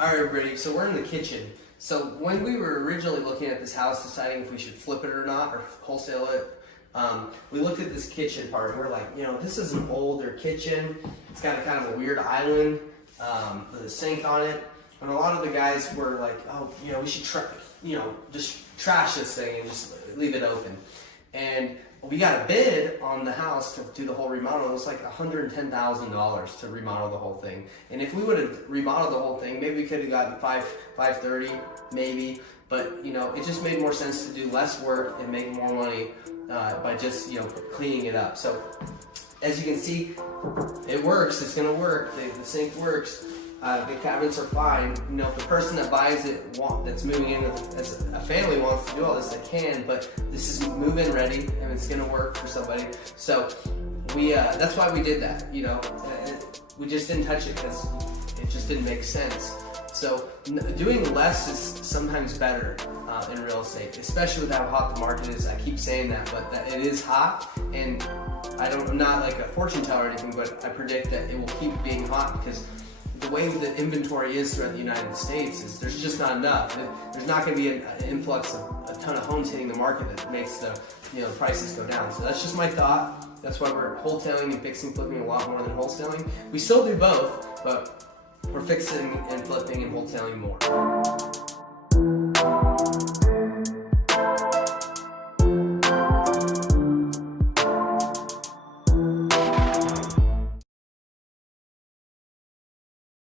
All right, everybody, so we're in the kitchen. So when we were originally looking at this house, deciding if we should flip it or not, or wholesale it, we looked at this kitchen part and we're like, this is an older kitchen. It's got a kind of a weird island with a sink on it. And a lot of the guys were like, oh, we should try, just trash this thing and just leave it open. And we got a bid on the house to do the whole remodel. It was like $110,000 to remodel the whole thing. And if we would have remodeled the whole thing, maybe we could have gotten $530, maybe. But it just made more sense to do less work and make more money by just cleaning it up. So as you can see, it works. It's gonna work. The sink works. The cabinets are fine. The person that buys it, that's moving in as a family, wants to do all this, they can, but this is move-in ready and it's gonna work for somebody. So that's why we did that. We just didn't touch it because it just didn't make sense. So doing less is sometimes better in real estate, especially with how hot the market is. I keep saying that, but it is hot, and I'm not like a fortune teller or anything, but I predict that it will keep being hot because the way the inventory is throughout the United States is there's just not enough. There's not going to be an influx of a ton of homes hitting the market that makes the prices go down. So that's just my thought. That's why we're wholesaling and fixing flipping a lot more than wholesaling. We still do both, but we're fixing and flipping and wholesaling more.